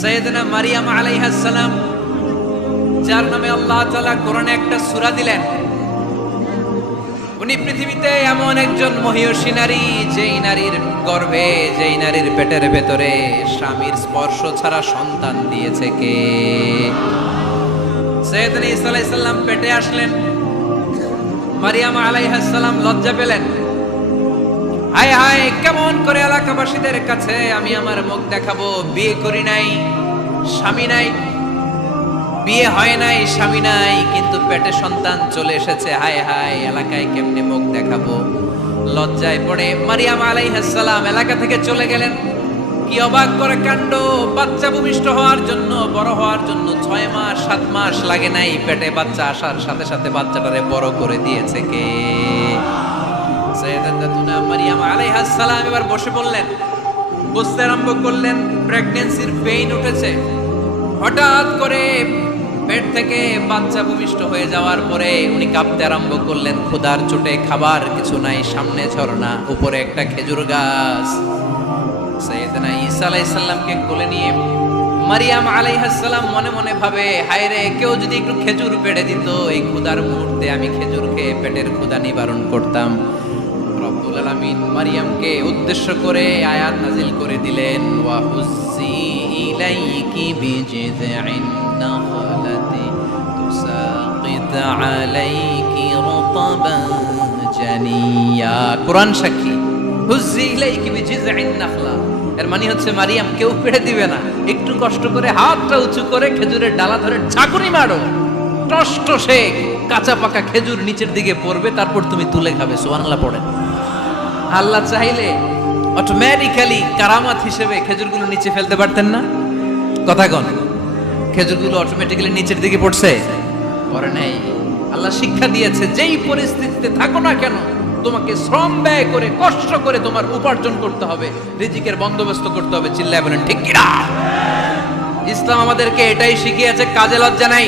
সাইয়েদনা মারিয়াম আলাইহিস সালাম, যার নামে আল্লাহ তাআলা কোরআনে একটা সূরা দিলেন। উনি পৃথিবীতে এমন একজন মহিয়সী নারী, যেই নারীর গর্ভে, যেই নারীর পেটের ভেতরে স্বামীর স্পর্শ ছাড়া সন্তান দিয়েছে কে? সাইয়েদনা ঈসা আলাইহিস সালাম পেটে আসলেন। মারিয়াম আলাইহিস সালাম লজ্জা পেলেন। হায় হায়, কেমন করে এলাকাবাসীদের কাছে আমি আমার মুখ দেখাবো? বিয়ে করি নাই, স্বামী নাই, বিয়ে হয় নাই, স্বামী নাই, কিন্তু পেটে সন্তান চলে এসেছে। হায় হায়, এলাকায় কেমনে মুখ দেখাবো? লজ্জায় পড়ে মারিয়াম আলাইহিস সালাম এলাকা থেকে চলে গেলেন। কি অবাক করে কাণ্ড! বাচ্চা ভূমিষ্ঠ হওয়ার জন্য, বড় হওয়ার জন্য 6 মাস 7 মাস লাগে নাই, পেটে বাচ্চা আসার সাথে সাথে বাচ্চাটারে বড় করে দিয়েছে কে? সাইয়েদাতুনা মারিয়াম আলাইহিস সালাম এবার বসে পড়লেন, বুঝতে আরম্ভ করলেন প্রেগন্যান্সির পেইন উঠেছে। হঠাৎ করে পেট থেকে বাচ্চা ভূমিষ্ঠ হয়ে যাওয়ার পরে উনি কাঁপতে আরম্ভ করলেন। ক্ষুধার চোটে খাবার কিছু নাই, সামনে ঝর্ণা, উপরে একটা খেজুর গাছ। সাইয়েদনা ঈসা আলাইহিস সালামকে কোলে নিয়ে মারিয়াম আলাইহিস সালাম মনে মনে ভাবে, হায় রে, কেউ যদি একটু খেজুর পেড়ে দিত, এই ক্ষুধার মুহূর্তে আমি খেজুর খেয়ে পেটের ক্ষুধা নিবারণ করতাম। রব্বুল আলামিন মারিয়ামকে উদ্দেশ্য করে আয়াত নাজিল করে দিলেন, ওয়া হুজ্জি ইলাইকি বিজিযিন নাখলাতি তুসাকিত আলাইকি রুতাবান জানিয়া। কোরআন সাক্ষী, হুজ্জি ইলাইকি বিজিযিন নাখলা, এর মানে হচ্ছে মারিয়াম, কেউ পেড়ে দিবে না, একটু কষ্ট করে হাতটা উঁচু করে খেজুরের ডালা ধরে ঝাঁকুনি মারো, টসটসে কাঁচা পাকা খেজুর নিচের দিকে পড়বে, তারপর তুমি তুলে খাবে। সুবহানাল্লাহ পড়েন। আল্লাহ চাইলে অটোমেটিক্যালি কারামাত হিসেবে খেজুরগুলো নিচে ফেলতে পারতেন না? কথা কন, খেজুরগুলো অটোমেটিক্যালি নিচের দিকে পড়ছে? পড়ে নাই। আল্লাহ শিক্ষা দিয়েছে, যেই পরিস্থিতিতে থাকো না কেন, তোমাকে শ্রম ব্যয় করে, কষ্ট করে তোমার উপার্জন করতে হবে, রিজিকের বন্দোবস্ত করতে হবে। চিল্লায় বলেন ঠিক কিনা? ইসলাম আমাদেরকে এটাই শিখিয়েছে, কাজে লজ্জা নাই।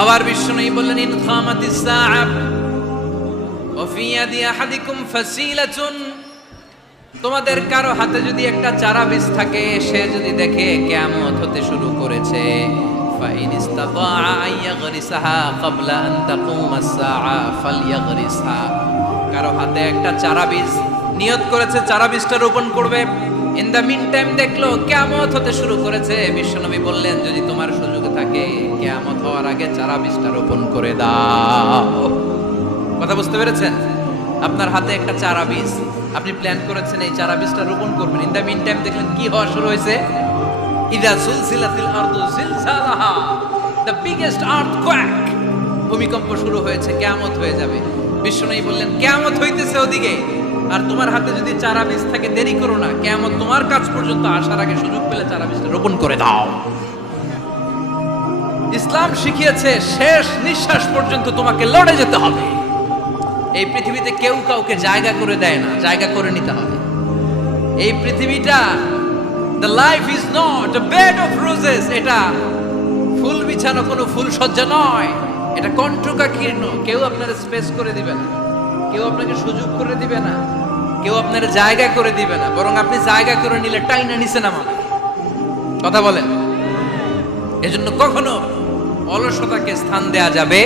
আবার বিশ্বনবী বললেন, ইন খামাতিস সাআ ওয়া ফি ইয়াদি আহাদিকুম ফাসিলাতুন, তোমাদের কারো হাতে যদি একটা চারা বীজ থাকে, সে যদি দেখে কিয়ামত হতে শুরু করেছে, ফাইন ইসতাতা আইয়াগরিসাহা ক্বাবলা আন তাকুমাস সাআ ফালইয়াগরিসহা, কারো হাতে একটা চারা বীজ নিয়ত করেছে, চারা বীজটা রোপণ করবে, ইন দা মিন টাইম দেখলো কিয়ামত হতে শুরু করেছে, বিশ্বনবী বললেন, যদি তোমার সুযোগ থাকে কিয়ামত হওয়ার আগে চারা বীজটা রোপণ করে দাও। কথা বুঝতে পেরেছেন? আপনার হাতে একটা চারা বীজ, আপনি প্ল্যান করেছেন এই চারা বীজটা রোপণ করবেন, ইন দা মিন টাইম দেখলেন কি হওয়া শুরু হয়েছে? ইদা সুলসিলাতিল আরদু জিলজালাহা, দ্য বিগেস্ট আর্থকোয়েক, ভূমিকম্প শুরু হয়েছে, কিয়ামত হয়ে যাবে। বিশ্বনবী বললেন, কিয়ামত হইতেছে ওদিকে, আর তোমার হাতে যদি চারা বীজ থাকে, দেরি করো না, কিয়ামত তোমার কাছ পর্যন্ত আসার আগে সুযোগ পেলে চারা বীজটা রোপণ করে দাও। ইসলাম শিখিয়েছে, শেষ নিঃশ্বাস পর্যন্ত তোমাকে লড়ে যেতে হবে। এই পৃথিবীতে কেউ কাউকে জায়গা করে দেয় না, জায়গা করে নিতে হবে। এই পৃথিবীটা, the life is not a bed of roses, এটা ফুল বিছানো কোনো ফুল সজ্জা নয়, এটা কণ্টকাকীর্ণ। কেউ আপনার স্পেস করে দিবে না, কেউ আপনাকে সুযোগ করে দিবে না, কেউ আপনার জায়গা করে দিবে না, বরং আপনি জায়গা করে নিলে টাইনা নিচে নামাবে। কথা বলেন। এজন্য কখনো অলসতাকে স্থান দেয়া যাবে।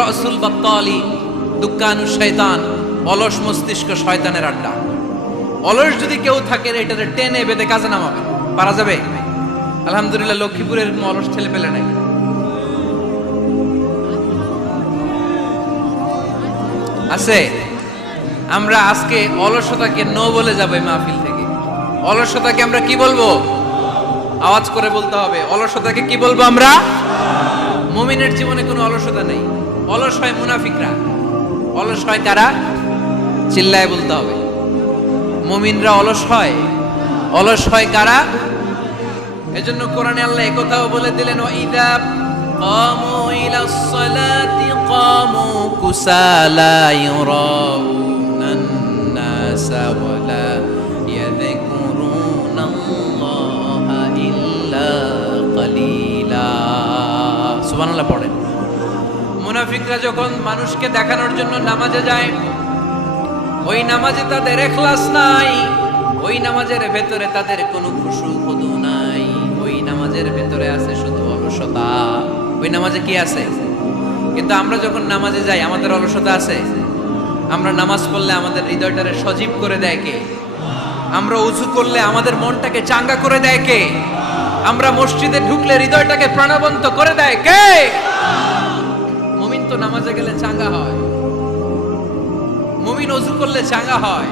রাসূল বাত্তালি, দুক্কানু শয়তান, অলস মস্তিষ্ক শয়তানের আড্ডা। অলস যদি কেউ থাকে, এটারে টেনে বেঁধে কাজে নামাবে, পারা যাবে? আলহামদুলিল্লাহ, লক্ষ্মীপুরের অলস ছেলে পেলে নাই। আছে? আমরা আজকে অলসতাকে নো বলে যাবো এই মাহফিল থেকে। অলসতাকে আমরা কি বলবো? আওয়াজ করে বলতে হবে। অলসতাকে কি বলবো আমরা? মুমিনের জীবনে কোনো অলসতা নেই। অলস হয় মুনাফিকরা। অলস হয় কারা? চিল্লায় বলতে হবে। মুমিনরা অলস হয়? অলস হয় কারা? এজন্য কোরআনে আল্লাহ একথাও বলে দিলেন, ওয়াইদা কামু ইলাস সালাতি কামু কুসালা ইউরাউনান নাসা ওয়ালা ইয়াযকুরুনাল্লাহা ইল্লা কালিলা। সুবহানাল্লাহ পড়েন। মুনাফিকরা যখন মানুষকে দেখানোর জন্য নামাজে যায়, ওই নামাজে তাদের ইখলাস নাই, ওই নামাজের ভেতরে তাদের কোনো খুশু খুদু নামাজে কি আছে? কিন্তু আমরা যখন নামাজে যাই আমাদের অলসতা আছে? আমরা নামাজ পড়লে আমাদের হৃদয়টারে সজীব করে দেয় কে? আমরা উঁচু করলে আমাদের মনটাকে চাঙ্গা করে দেয় কে? আমরা মসজিদে ঢুকলে হৃদয়টাকে প্রাণবন্ত করে দেয় কে? মুমিন তো নামাজে গেলে চাঙ্গা হয়, মুমিন ওযু করলে চাঙ্গা হয়।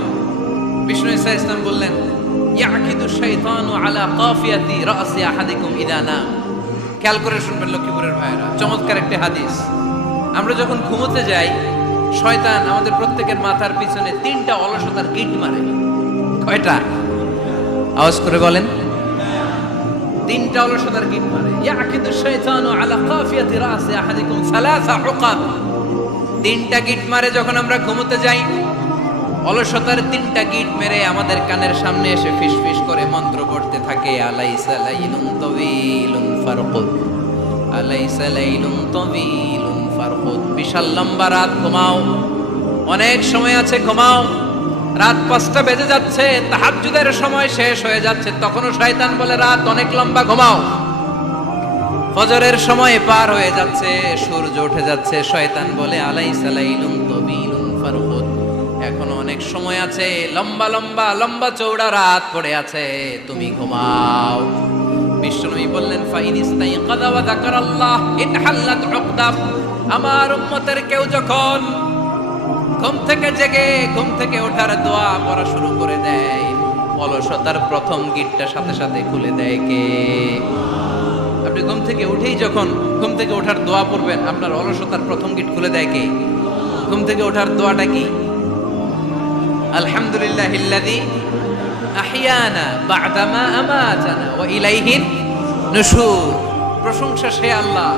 বিষ্ণু ঈসা ইসলাম বললেন, ইয়াকিদু শাইতানু আলা কাফিয়াতি রাসি আহাদিকুম ইদা নাম। খেয়াল করে শুনবেন লক্ষ্মীপুরের ভাইয়েরা, চমৎকার একটা হাদিস। আমরা যখন ঘুমোতে যাই, শয়তান আমাদের প্রত্যেকের মাথার পিছনে 3টা অলসতার গিট মারে। কয়টা? আওয়াজ করে বলেন। 3টা অলসতার গিট মারে। ইয়াকিদু শাইতানু আলা কাফিয়াতি রাসি আহাদিকুম সালাসা উকাব। 3টা গিট মারে যখন আমরা ঘুমোতে যাই। অলসতার 3টা গিট মেরে আমাদের কানের সামনে এসে ফিসফিস করে মন্ত্র পড়তে থাকে, আলাইসা লাইলুন তাওয়িলুন ফারকুদ, আলাইসা লাইলুন তাওয়িলুন ফারকুদ। বিশাল লম্বা রাত, ঘুমাও, অনেক সময় আছে, ঘুমাও। রাত 5টা বেজে যাচ্ছে, তাহাজ্জুদের সময় শেষ হয়ে যাচ্ছে, তখনও শয়তান বলে রাত অনেক লম্বা, ঘুমাও। ফজরের সময় পার হয়ে যাচ্ছে, সূর্য উঠে যাচ্ছে, শয়তান বলে আলাইসা লাইলুন তাওয়িলুন ফারকুদ, এখনো অনেক সময় আছে, লম্বা লম্বা লম্বা চৌড়া রাত পড়ে আছে, তুমি ঘুমাও। বিশ্বনবী বললেন, ফাইনিস্তাইকাযা ওয়া যাকারাল্লাহ ইনহাল্লাত উকদা। আমার উম্মতের কেউ যখন ঘুম থেকে জেগে ঘুম থেকে ওঠার দোয়া পড়া শুরু করে দেয়, অলসতার প্রথম গিটটা সাথে সাথে খুলে দেয় কে? আপনি ঘুম থেকে উঠেই যখন ঘুম থেকে ওঠার দোয়া পড়বেন, আপনার অলসতার প্রথম গিট খুলে দেয় কে? ঘুম থেকে ওঠার দোয়াটা কি? আলহামদুলিল্লাহিল্লাযী আহইয়ানা বা'দা মা আমাতানা ওয়া ইলাইহিন নুশুর। প্রশংসা সে আল্লাহ,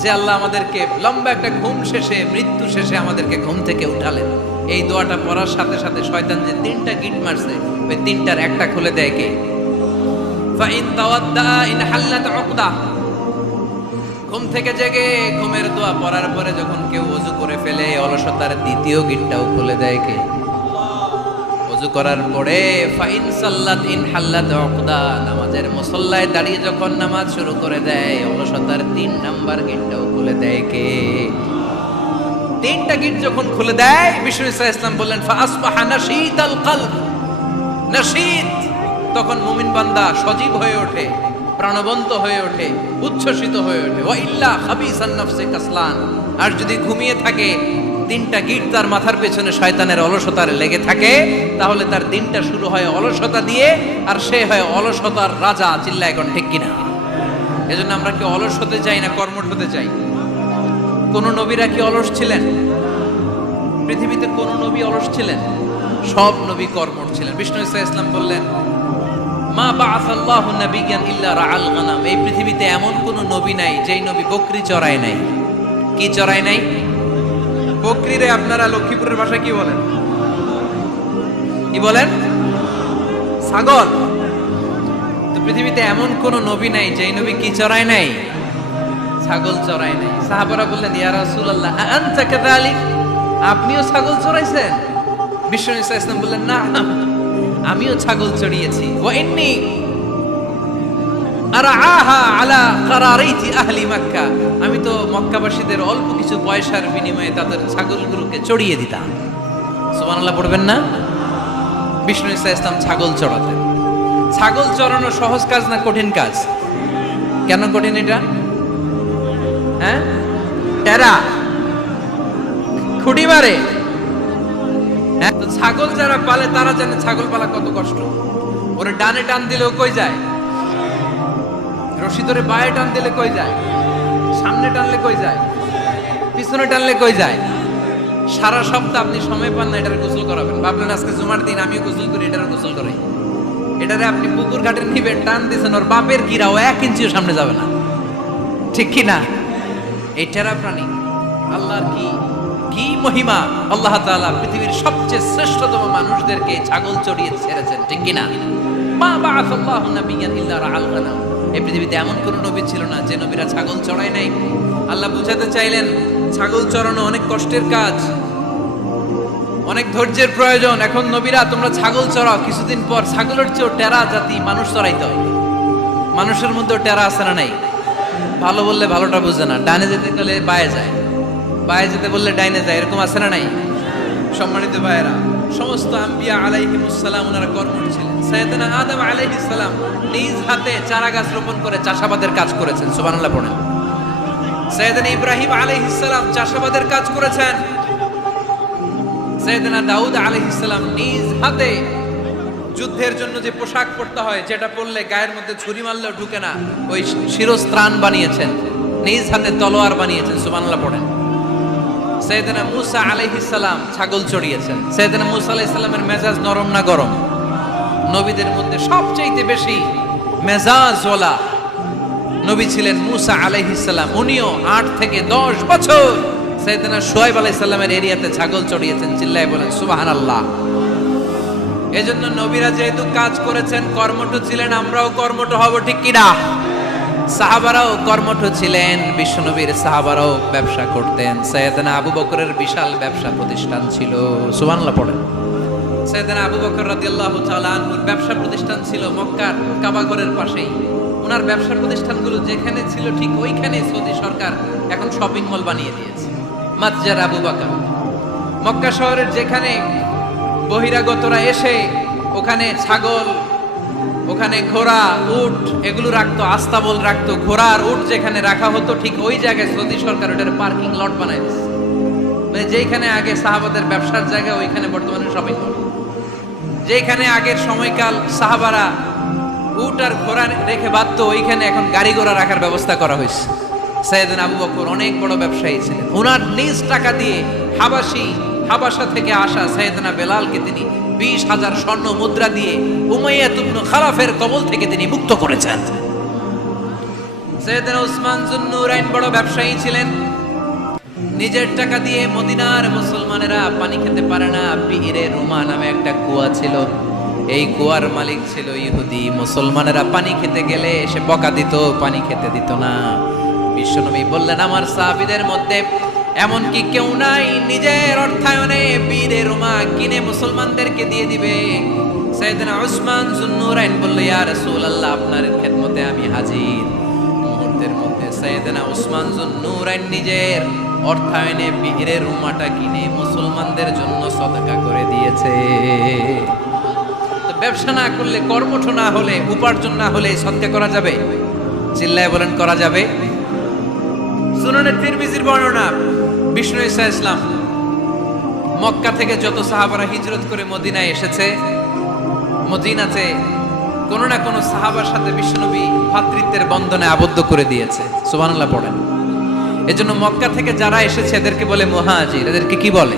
যে আল্লাহ আমাদেরকে লম্বা একটা ঘুম শেষে, মৃত্যু শেষে আমাদেরকে ঘুম থেকে উঠালেন। এই দোয়াটা পড়ার সাথে সাথে শয়তান যে 3টা গিট মারছে, ওই 3টার একটা খুলে দেয় কে? Fine তাওয়াদ্দা in হাল্লাত উকদা। ঘুম থেকে জেগে ঘুমের দোয়া পড়ার পরে যখন কেউ ওযু করে ফেলে, অলসতার দ্বিতীয় গিটটাও খুলে দেয় কে? ওযু করার পরে ফাইন সাল্লাত ইন হাল্লাত উকদা, নামাজের মুসল্লায় দাঁড়িয়ে যখন নামাজ শুরু করে দেয়, অলসতার 3 নাম্বার গিটটাও খুলে দেয় কে? 3টা গিট যখন খুলে দেয়, বিষ্ণু ঈসা ইসলাম বললেন, ফাআসবাহা নাশীতাল কলব। নাশীত, তখন মুমিন বান্দা সজীব হয়ে ওঠে, প্রাণবন্ত হয়ে ওঠে, উচ্ছ্বসিত হয়ে ওঠে। ওয়া ইল্লা খাবিসান নাফসি কাসলান। আর যদি ঘুমিয়ে থাকে, 3টা গিট তার মাথার পেছনে শয়তানের অলসতার লেগে থাকে, তাহলে তার দিনটা শুরু হয় অলসতা দিয়ে, আর সে হয় অলসতার রাজা। চিল্লায় এখন ঠিক কিনা? এজন্য আমরা কি অলস হতে চাই না কর্মঠ হতে চাই? কোন নবীরা কি অলস ছিলেন? পৃথিবীতে কোন নবী অলস ছিলেন? সব নবী কর্মঠ ছিলেন। বিষ্ণু ঈসা ইসলাম বললেন, মা বাআসাল্লাহু নাবিয়্যান ইল্লা রাআল গানাম। এই পৃথিবীতে এমন কোন নবী নাই যেই নবী বকরি চড়ায় নাই। কি চড়ায় নাই? বকরিরে আপনারা লক্ষ্মীপুরের ভাষায় কি বলেন? কি বলেন? ছাগল। তো পৃথিবীতে এমন কোন নবী নাই যেই নবী কি চড়ায় নাই? ছাগল চড়ায় নাই। সাহাবারা বললেন, ইয়া রাসূলুল্লাহ আনতা কাযালিক, আপনিও ছাগল চড়াইছেন? বিষ্ণু ঈসা ইসলাম বললেন, না, আমিও ছাগল চড়িয়েছি। ওয়া ইন্নী আরআহা আলা কারারাইতি আহলি মক্কা, আমি তো মক্কাবাসীদের অল্প কিছু পয়সার বিনিময়ে তাদের ছাগলগুলোকে চড়িয়ে দিতাম। সুবহানাল্লাহ পড়বেন না? বিষ্ণু ঈসা ইসলাম ছাগল চড়াতেন। ছাগল চড়ানো সহজ কাজ না কঠিন কাজ? কেন কঠিন এটা? হ্যাঁ, টেরা খুঁটি মারে। হ্যাঁ, তো ছাগল যারা পালে তারা জানে ছাগল পালা কত কষ্ট। ওরে ডানে টান দিলেও কই যায়, রশি ধরে বায়ে টান দিলে কই যায়, সামনে টানলে কই যায়, পিছনে টানলে কই যায়। সারা সপ্তাহ আপনি সময় পান না এটার গোসল করাবেন। ভাবলেন আজকে জুমার দিন আমিও গোসল করি, এটার গোসল করাই। এটারে আপনি পুকুর ঘাটে নিবেন, টান দিয়েছেন, ওর বাপের কিরা ও 1 ইঞ্চিও সামনে যাবে না। ঠিক কি না? এই টেরা প্রাণী আল্লাহর কি মহিমা। আল্লাহ তাআলা পৃথিবীর সবচেয়ে শ্রেষ্ঠতম মানুষদেরকে ছাগল চড়িয়ে ছেড়েছেন। ঠিক কি না? মা বাআসাল্লাহু নাবিয়্যান ইল্লা রাআল গানাম। এই পৃথিবীতে এমন কোন নবী ছিল না যে নবীরা ছাগল চড়ায় নাই। আল্লাহ বুঝাতে চাইলেন, ছাগল চড়ানো অনেক কষ্টের কাজ, অনেক ধৈর্যের প্রয়োজন। এখন নবীরা তোমরা ছাগল চড়াও, কিছুদিন পর ছাগলের চেয়েও টেরা জাতি মানুষ চড়াইতে হয়। মানুষের মধ্যেও টেরা আছে না নাই? ভালো বললে ভালোটা বুঝে না, ডানে যেতে গেলে বায়ে যায়, বায়ে যেতে বললে ডাইনে যায়, এরকম আছে না নাই? সম্মানিত ভাইয়েরা, সমস্ত আম্বিয়া আলাইহিমুস সালাম ওনারা কর্মঠ ছিলেন। সাইয়েদনা আদম আলাইহিস সালাম নিজ হাতে চারা গাছ রোপণ করে চাষাবাদের কাজ করেছেন, সুবহানাল্লাহ পড়েন। সাইয়েদনা ইব্রাহিম আলাইহিস সালাম চাষাবাদের কাজ করেছেন। সাইয়েদনা দাউদ আলাইহিস সালাম নিজ হাতে যুদ্ধের জন্য যে পোশাক পরতে হয়, যেটা পরলে গায়ের মধ্যে ছুরি মারলেও ঢুকে না, ওই শিরস্ত্রাণ বানিয়েছেন, নিজ হাতে তলোয়ার বানিয়েছেন, সুবহানাল্লাহ পড়েন। সাইয়েদনা মূসা আলাইহিস সালাম ছাগল চড়িয়েছেন। সাইয়েদনা মূসা আলাইহিস সালামের মেজাজ নরম না গরম? নবীদের মধ্যে সবচেয়ে বেশি মেজাজওয়ালা নবী ছিলেন মূসা আলাইহিস সালাম। উনিও 8 থেকে 10 বছর সাইয়েদনা শুআয়ব আলাইহিস সালামের এরিয়াতে ছাগল চড়িয়েছেন। চিল্লায় বলেন সুবহানাল্লাহ। এজন্য নবীরা যেহেতু কাজ করেছেন, কর্মঠ ছিলেন, আমরাও কর্মঠ হব, ঠিক কিনা? সাহাবারাও কর্মঠ ছিলেন, বিশ্বনবীর সাহাবারাও ব্যবসা করতেন। সাইয়েদনা আবু বকরের বিশাল ব্যবসা প্রতিষ্ঠান ছিল, সুবহানাল্লাহ পড়েন। সাইয়েদনা আবু বকর রাদিয়াল্লাহু তাআলা আনহুর ব্যবসা প্রতিষ্ঠান ছিল মক্কার কাবা ঘরের পাশেই। ওনার ব্যবসা প্রতিষ্ঠানগুলো যেখানে ছিল ঠিক ওইখানে সৌদি সরকার এখন শপিং মল বানিয়ে দিয়েছে, মাতজার আবু বকর। মক্কা শহরের যেখানে বহিরাগতরা এসে ওখানে ছাগল, ওখানে ঘোড়া, উট এগুলো রাখতো, আস্তাবল রাখতো, ঘোড়া আর উট যেখানে রাখা হতো ঠিক ওই জায়গায় সৌদি সরকার ওটার পার্কিং লট বানায় দিয়েছে। মানে যেখানে আগে সাহাবাদের ব্যবসার জায়গা, ওইখানে বর্তমানে শপিং মল। যেখানে আগের সময়কাল সাহাবারা উট আর ঘোড়া রেখে বাঁধতো, ওইখানে এখন গাড়ি ঘোড়া রাখার ব্যবস্থা করা হয়েছে। সাইয়েদনা আবু বকর অনেক বড় ব্যবসায়ী ছিলেন। ওনার নিজ টাকা দিয়ে হাবাসা থেকে আসা সাইয়েদনা বেলালকে তিনি 20,000 স্বর্ণ মুদ্রা দিয়ে উমাইয়া ইবনে খালাফের কবল থেকে তিনি মুক্ত করেছেন। সাইয়েদনা উসমান যুন্নুরাইন বড় ব্যবসায়ী ছিলেন। নিজের টাকা দিয়ে মদিনার মুসলমানেরা পানি খেতে পারে না, বিইরে রুমা নামে একটা কুয়া ছিল, এই কুয়ার মালিক ছিল ইহুদি। মুসলমানেরা পানি খেতে গেলে সে বকা দিত, পানি খেতে দিত না। বিশ্বনবী বললেন, আমার সাহাবীদের মধ্যে এমন কি কেউ নাই নিজের অর্থায়নে বীরে রুমা কিনে মুসলমানদেরকে দিয়ে দিবে? সাইয়েদনা উসমান যুন্নুরাইন বলল, ইয়া রাসূলুল্লাহ, আপনার খেদমতে আমি হাজির। মুহূর্তের মধ্যে সাইয়েদনা উসমান যুন্নুরাইন নিজের অর্থায়নে বীরে রুমাটা কিনে মুসলমানদের জন্য সদকা করে দিয়েছে। তো ব্যবসা না করলে, কর্মঠ না হলে, উপার্জন না হলে সদকা করা যাবে? চিল্লায় বলেন, করা যাবে? সুনানে তিরমিজির বর্ণনা, বিষ্ণু ঈসা ইসলাম মক্কা থেকে যত সাহাবারা হিজরত করে মদিনায় এসেছে, মদিনাতে কোনো না কোনো সাহাবার সাথে বিশ্বনবী ভ্রাতৃত্বের বন্ধনে আবদ্ধ করে দিয়েছে, সুবহানাল্লাহ পড়েন। এজন্য মক্কা থেকে যারা এসেছে এদেরকে বলে মুহাজির, এদেরকে কি বলে?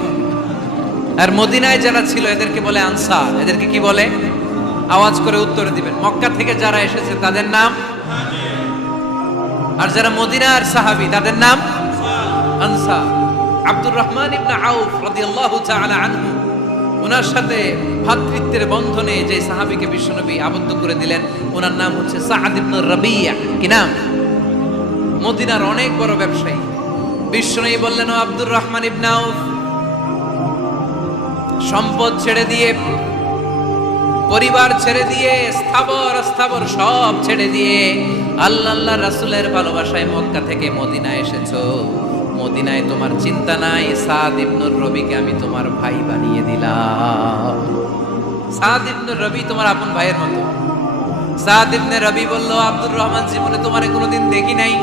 আর মদিনায় যারা ছিল এদেরকে বলে আনসার, এদেরকে কি বলে? আওয়াজ করে উত্তরে দিবেন। মক্কা থেকে যারা এসেছে তাদের নাম, আর যারা মদিনার সাহাবী তাদের নাম আনসার। আব্দুর রহমান ইবনে আউফ রাদিয়াল্লাহু তাআলা আনহু, ওনার সাথে ভ্রাতৃত্বের বন্ধনে যে সাহাবীকে বিশ্বনবী আবদ্ধ করে দিলেন, ওনার নাম হচ্ছে সাআদ ইবনে রাবিয়া। কি নাম? মদিনার অনেক বড় ব্যবসায়ী। বিশ্বনবী বললেন, ও আব্দুর রহমান ইবনে আউফ, সম্পদ ছেড়ে দিয়ে, পরিবার ছেড়ে দিয়ে, স্থাবর সব ছেড়ে দিয়ে আল্লাহ রাসূলের ভালোবাসায় মক্কা থেকে মদিনায় এসেছো। মদিনায় তোমার চিন্তা নাই, সাদ ইবনে রবিকে আমি তোমার ভাই বানিয়ে দিলাম। সাদ ইবনে রবি তোমার আপন ভাইয়ের মতো। সাদ ইবনে রবি বলল, আব্দুর রহমান, জীবনে তোমারে কোনোদিন দেখি নাই,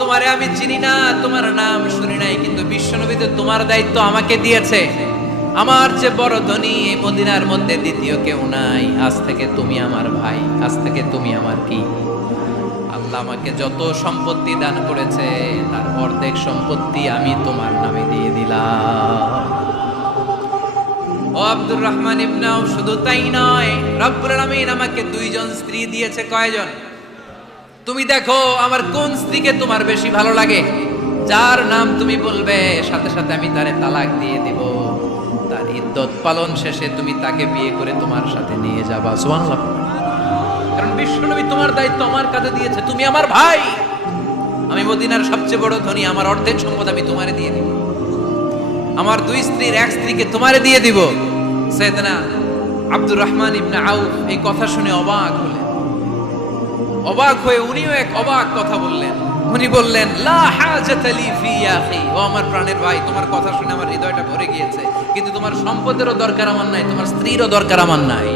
তোমারে আমি চিনি না, তোমার নাম শুনি নাই, কিন্তু বিশ্বনবী তো তোমার দায়িত্ব আমাকে দিয়েছে। আমার যে বড় ধনী এই মদিনার মধ্যে দ্বিতীয় কেউ নাই। আজ থেকে তুমি আমার ভাই, আজ থেকে তুমি আমার কি? আল্লাহ আমাকে যত সম্পত্তি দান করেছে তার অর্ধেক সম্পত্তি আমি তোমার নামে দিয়ে দিলাম। ও আব্দুর রহমান ইবনে আউফ, শুধু তাই নয়, রব্বুল আলামিন আমাকে 2 জন স্ত্রী দিয়েছে। কয়জন? তুমি দেখো আমার কোন স্ত্রীকে তোমার বেশি ভালো লাগে, যার নাম তুমি বলবে সাথে সাথে আমি তারে তালাক দিয়ে দিব। তার ইদ্দত পালন শেষে তুমি তাকে বিয়ে করে তোমার সাথে নিয়ে যাবা। সুবহানাল্লাহ। কারণ বিশ্বনবী তোমার দায়িত্ব আমার কাছে দিয়েছে, তুমি আমার ভাই, আমি মদিনার সবচেয়ে বড় ধনী, আমার অর্ধেক সম্পদ আমি তোমারে দিয়ে দিব। আমার 2 স্ত্রীর 1 স্ত্রীকে তোমারে দিয়ে দিব। সাইয়েদনা আব্দুর রহমান ইবনে আউফ এই কথা শুনে অবাক হলেন। অবাক হয়ে উনিও এক অবাক কথা বললেন। উনি বললেন, লা হাজাতা লি ফি ইয়া আখি, ও আমার প্রাণের ভাই, তোমার কথা শুনে আমার হৃদয়টা ভরে গিয়েছে, কিন্তু তোমার সম্পদেরও দরকার আমার নাই, তোমার স্ত্রীরও দরকার আমার নাই।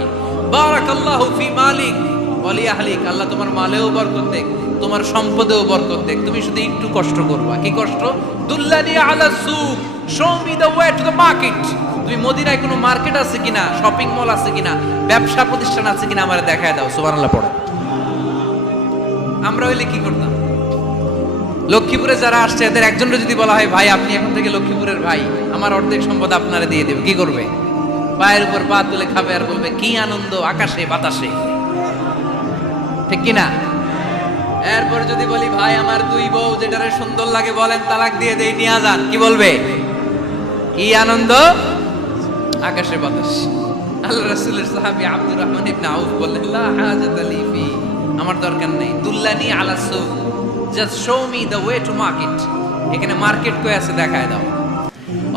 বারাকাল্লাহু ফি মালিক ওয়া লি আহলিক, আল্লাহ তোমার মালেও বরকত দেখ, তোমার সম্পদেও বরকত দেখ, তুমি শুধু একটু কষ্ট করবা। কি কষ্ট? দুল্লানি আলা সুক, show me the way to the market. তুমি মদিনায় কোনো মার্কেট আছে কিনা, শপিং মল আছে কিনা, ব্যবসা প্রতিষ্ঠান আছে কিনা আমারে দেখায় দাও। সুবহানাল্লাহ পড়ো। আমরা হইলে কি করতাম? লক্ষ্মীপুরে যারা আসছে এদের একজনের যদি বলা হয়, ভাই আপনি এখন থেকে লক্ষ্মীপুরের ভাই, আমার অর্ধেক সম্পদ আপনারে দিয়ে দেবে, কি করবে? পায়ের উপর পা তুলে খাবে আর বলবে, কি আনন্দ আকাশে বাতাসে, ঠিক কিনা? এরপর যদি বলি, ভাই আমার দুই বউ, যেটারে সুন্দর লাগে বলেন তালাক দিয়ে দেই, নিয়ে যান, কি বলবে? কি আনন্দ আকাশে বাতাস। আল্লাহ রাসূলের সাহাবী আব্দুর রহমান ইবনে আউফ বললেন, লা হাজাতা লি ফি, আমার দরকার নেই। দুল্লানি আলা সুক, just show me the way to market, এখানে মার্কেট কই আছে দেখায় দাও।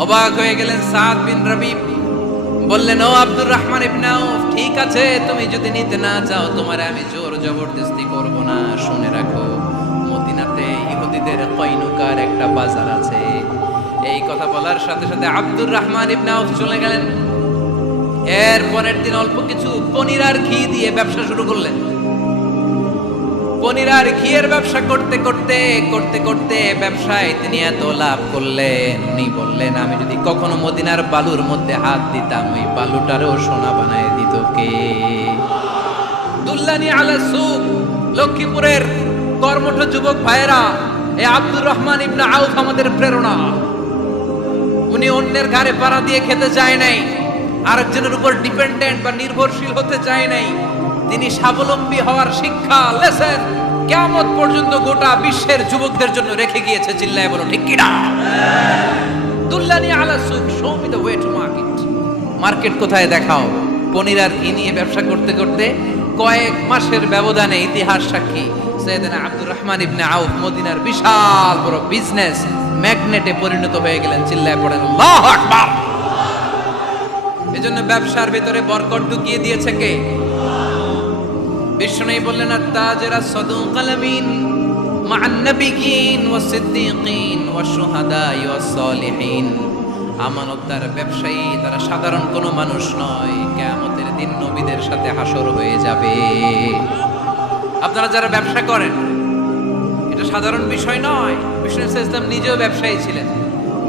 অবাক হয়ে গেলেন সাদ বিন রবিব, বললেন, ও আব্দুর রহমান ইবনে আউফ, ঠিক আছে তুমি যদি নিতে না চাও, তোমারে আমি জোর জবরদস্তি করব না। শুনে রাখো, মদিনাতে ইহুদিদের কয়নুকার একটা বাজার আছে। এই কথা বলার সাথে সাথে আব্দুর রহমান ইবনে আউফ চলে গেলেন। এর পরের দিন অল্প কিছু পনির আর ঘি দিয়ে ব্যবসা শুরু করলেন। পনির আর ঘিয়ের ব্যবসা করতে করতে করতে করতে ব্যবসায় তিনি এত লাভ করলেন, উনি বললেন, আমি যদি কখনো মদিনার বালুর মধ্যে হাত দিতাম, ওই বালুটারও সোনা বানায় দিত কে? দুল্লানি আলা সুক, লক্ষ্মীপুরের কর্মঠ যুবক ভাইয়েরা, এই আব্দুর রহমান ইবনে আউফ আমাদের প্রেরণা। উনি অন্যের ঘাড়ে পাড়া দিয়ে খেতে চায় নাই, আরেকজনের উপর ডিপেন্ডেন্ট বা নির্ভরশীল হতে চায় নাই। তিনি স্বাবলম্বী হওয়ার শিক্ষা, লেসন কিয়ামত পর্যন্ত গোটা বিশ্বের যুবকদের জন্য রেখে গিয়েছে। চিল্লায় বলো ঠিক কিনা? দুল্লানি আলা সুক, show me the way to market. Market কোথায় দেখাও। পনির আর ঘি নিয়ে ব্যবসা করতে করতে কয়েক মাসের ব্যবধানে ইতিহাস সাক্ষী, সাইয়েদনা আব্দুর রহমান ইবনে আউফ মদিনার বিশাল বড় বিজনেস ম্যাগনেটে পরিণত হয়ে গেলেন। চিল্লায় পড়েন আল্লাহু আকবার। এজন্য ব্যবসার ভিতরে বরকত ঢুকিয়ে দিয়েছে কে? বিষ্ণু বললেন, আত-তাজিরা সাদুকাল আমিন মা'আন নাবিয়্যিন ওয়াস সিদ্দীকিন ওয়াশ শুহাদা'i ওয়াস সালিহিন। আমানতদার ব্যবসায়ী, তারা সাধারণ কোনো মানুষ নয়, কিয়ামতের দিন নবীদের সাথে হাসর হয়ে যাবে। আপনারা যারা ব্যবসা করেন, এটা সাধারণ বিষয় নয়। বিষ্ণু ইসলাম নিজেও ব্যবসায়ী ছিলেন।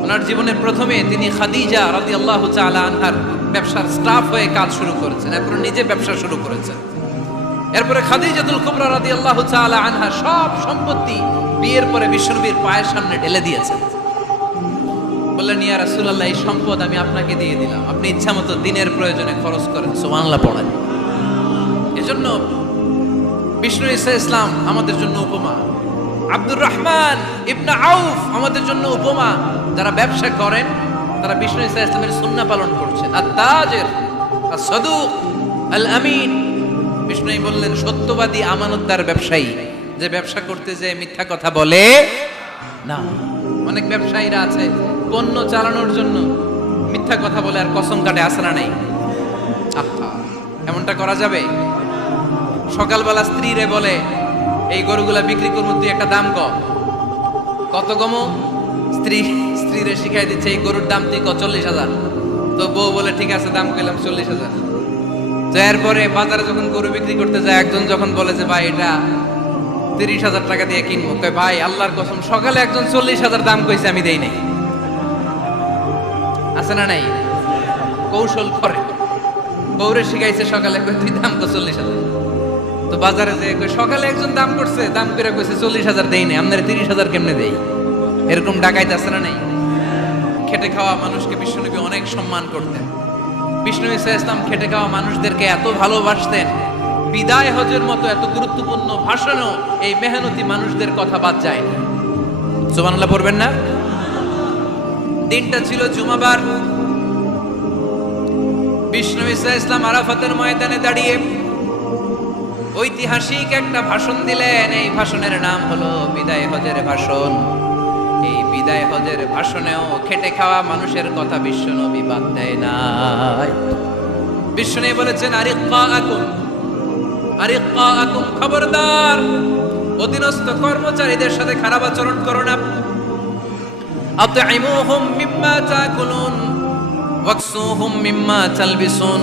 ওনার জীবনের প্রথমে তিনি খাদিজা রাদিয়াল্লাহু তাআলা আনহার ব্যবসার স্টাফ হয়ে কাজ শুরু করেছেন, এরপর নিজে ব্যবসা শুরু করেছেন। এরপরে খাদিজাতুল কুবরা রাদিয়াল্লাহু তাআলা আনহা সব সম্পত্তি বিয়ের পরে বিশ্বনবীর পায়ের সামনে ঢেলে দিয়েছেন। বললেন, ইয়া রাসূলুল্লাহ, এই সম্পদ আমি আপনাকে দিয়ে দিলাম, আপনি ইচ্ছামতো দিনের প্রয়োজনে খরচ করেন। সুবহানাল্লাহ পড়েন। এজন্য বিষ্ণু ইসলাম আমাদের জন্য উপমা, আব্দুর রহমান ইবনে আউফ আমাদের জন্য উপমা। যারা ব্যবসা করেন তারা বিষ্ণু ইসলামের সুন্নাহ পালন করছেন। আত-তাজির আস-সাদুক আল-আমিন, বিষ্ণু বললেন সত্যবাদী আমানতদার ব্যবসায়ী, যে ব্যবসা করতে যে মিথ্যা কথা বলে না। অনেক ব্যবসায়ীরা আছে পণ্য চালানোর জন্য মিথ্যা কথা বলে আর কসম কাটে, আসরা নাই। আহা, এমনটা করা যাবে? সকালবেলা স্ত্রীরে বলে, এই গরুগুলা বিক্রি করবো, তুই একটা দাম কত কমো? স্ত্রীরে শিখাই দিচ্ছে, এই গরুর দাম তুই 40,000। তো বউ বলে, ঠিক আছে, দাম কইলাম 40,000। তো এরপরে বাজারে যখন গরু বিক্রি করতে যায়, একজন যখন বলে যে ভাই এটা 30,000 টাকা দিয়ে কিনবো, কয় ভাই আল্লাহর কসম, সকালে একজন 40,000 দাম কইছে, আমি দেই নাই। আছে না নাই? কৌশল করে। বউরে শিখাইছে সকালে, কয় তুই দাম কর 40,000। তো বাজারে যে সকালে একজন দাম করছে, দাম করে কইছে 40,000 দেই নাই, আপনারা 30,000 কেমনে দেই? এরকম ডাকাইতে আছে না নাই? খেটে খাওয়া মানুষকে বিশ্বনবী অনেক সম্মান করতেন। বিষ্ণু ইসলাম খেটে খাওয়া মানুষদেরকে এত ভালোবাসতেন, বিদায় হজের মতো এত গুরুত্বপূর্ণ ভাষণও এই মেহনতি মানুষদের কথা বাদ যায় না। সুবহানাল্লাহ পড়বেন না? দিনটা ছিল জুমাবার। বিষ্ণু ইসলাম আরাফাতের ময়দানে দাঁড়িয়ে ঐতিহাসিক একটা ভাষণ দিলেন। এই ভাষণের নাম হলো বিদায় হজের ভাষণ। এই বিদায় হজের ভাষণেও খেটে খাওয়া মানুষের কথা বিশ্বনবী বাদ দেয় নাই। বিশ্বনবী বলেছেন, আরিক্কাকুম খবরদার অধীনস্থ কর্মচারীদের সাথে খারাপ আচরণ করো না। আতঈমুহুম মিম্মা তাকুলুন ওয়াকসুহুম মিম্মা তালবিসুন।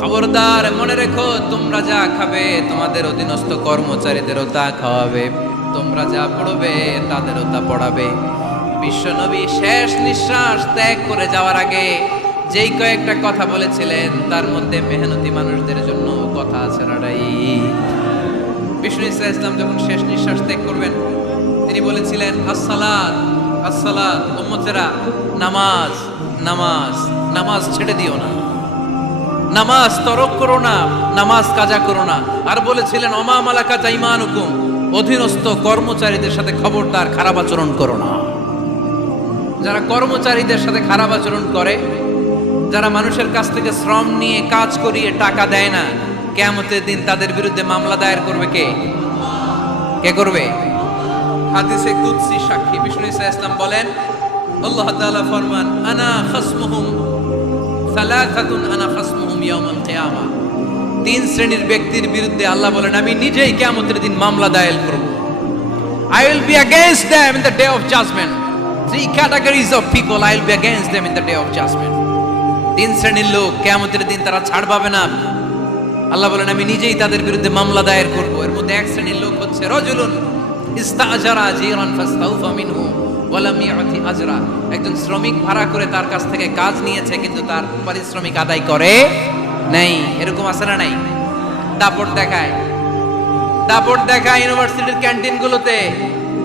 খবরদার মনে রেখো, তোমরা যা খাবে তোমাদের অধীনস্থ কর্মচারীদেরও তা খাওয়াবে, তোমরা যা পড়বে তাদেরও তা পড়াবে। বিশ্বনবী শেষ নিঃশ্বাস ত্যাগ করে যাওয়ার আগে যেই কয়েকটা কথা বলেছিলেন তার মধ্যে মেহনতি মানুষদের জন্য কথা আছে না নাই? বিষ্ণু ইসা ইসলাম যখন শেষ নিঃশ্বাস ত্যাগ করবেন তিনি বলেছিলেন, আসসালাত আসসালাত, উম্মতেরা নামাজ নামাজ নামাজ ছেড়ে দিও না, নামাজ তরক করো না, নামাজ কাজা করো না। আর বলেছিলেন ওমা মালাকাত আইমানুকুম, অধীনস্থ কর্মচারীদের সাথে খবরদার খারাপ আচরণ করো না। যারা কর্মচারীদের সাথে খারাপ আচরণ করে, যারা মানুষের কাছ থেকে শ্রম নিয়ে কাজ করিয়ে টাকা দেয় না, কিয়ামতের দিন তাদের বিরুদ্ধে মামলা দায়ের করবে কে? কে করবে? হাদিসে কুদসি সাক্ষী বিষ্ণু ইসা ইসলাম বলেন, আল্লাহ তাআলা ফরমান, আনা খাসমুহুম সালাসাতুন আনা খাসমুহুম ইয়াউমাল কিয়ামা। তিন শ্রেণীর ব্যক্তির বিরুদ্ধে আল্লাহ বলেন আমি নিজেই কিয়ামতের দিন মামলা দায়ের করব। I will be against them in the day of judgment. Three categories of people I will be against them in the day of judgment. তিন শ্রেণীর লোক কিয়ামতের দিন তারা ছাড় পাবে না। আল্লাহ বলেন আমি নিজেই তাদের বিরুদ্ধে মামলা দায়ের করব। এর মধ্যে এক শ্রেণীর লোক হচ্ছে রাজুলুন ইস্তাজারা জিরান ফাস্তাউফা মিনহু ওয়া লাম ইয়াতি আজরা। একজন শ্রমিক ভাড়া করে তার কাছ থেকে কাজ নিয়েছে কিন্তু তার পারিশ্রমিক আদায় করে নাই। এরকম আছে না নাই? দাপট দেখায় ইউনিভার্সিটির ক্যান্টিনগুলোতে।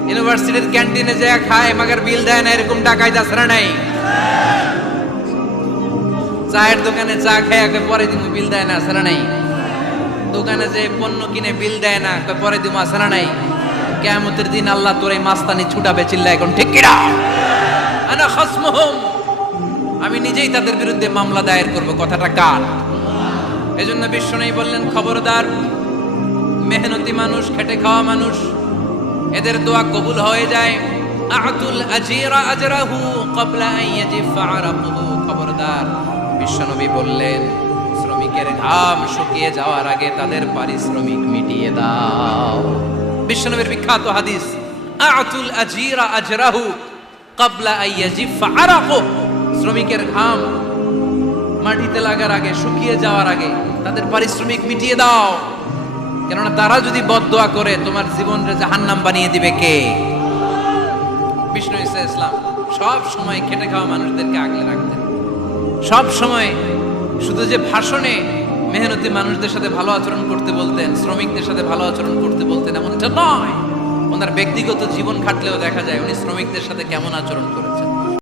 ইউনিভার্সিটির ক্যান্টিনে যে খায় মাগার বিল দেয় না, এরকম টাকায় আছে না নাই? চায়ের দোকানে চা খেয়ে পরে দিমু বিল দেয় না, আছে না নাই? দোকানে যে পণ্য কিনে বিল দেয় না, পরে দিমু, আছে না নাই? কিয়ামতের দিন আল্লাহ তোর এই মাস্তানি ছুটাবে, চিল্লা এখন ঠিক কিনা? আনা খাসমুহুম, আমি নিজেই তাদের বিরুদ্ধে মামলা দায়ের করব। কথাটা কার? এজন্য বিশ্বনবী বললেন খবরদার, মেহনতি মানুষ, খেটে খাওয়া মানুষ, এদের দোয়া কবুল হয়ে যায়। আতুল আজিরা আজরাহু ক্বাবলা আন ইয়াজিফা আরাকুহু। খবরদার, বিশ্বনবী বললেন শ্রমিকের ঘাম শুকিয়ে যাওয়ার আগে তাদের পারিশ্রমিক মিটিয়ে দাও। বিশ্বনবীর বিখ্যাত হাদিস, আতুল আজিরা আজরাহু ক্বাবলা আন ইয়াজিফা আরাকুহু। শ্রমিকের ঘাম মাটিতে লাগার আগে, শুকিয়ে যাওয়ার আগে তাদের পারিশ্রমিক মিটিয়ে দাও। কেননা তারা যদি বদদোয়া করে তোমার জীবনকে জাহান্নাম বানিয়ে দিবে কে? বিষ্ণু ইসা ইসলাম সব সময় খেটে খাওয়া মানুষদেরকে আগলে রাখতেন। সব সময় শুধু যে ভাষণে মেহনতি মানুষদের সাথে ভালো আচরণ করতে বলতেন, শ্রমিকদের সাথে ভালো আচরণ করতে বলতেন এমনটা নয়, ওনার ব্যক্তিগত জীবন খাটলেও দেখা যায় উনি শ্রমিকদের সাথে কেমন আচরণ করেছেন।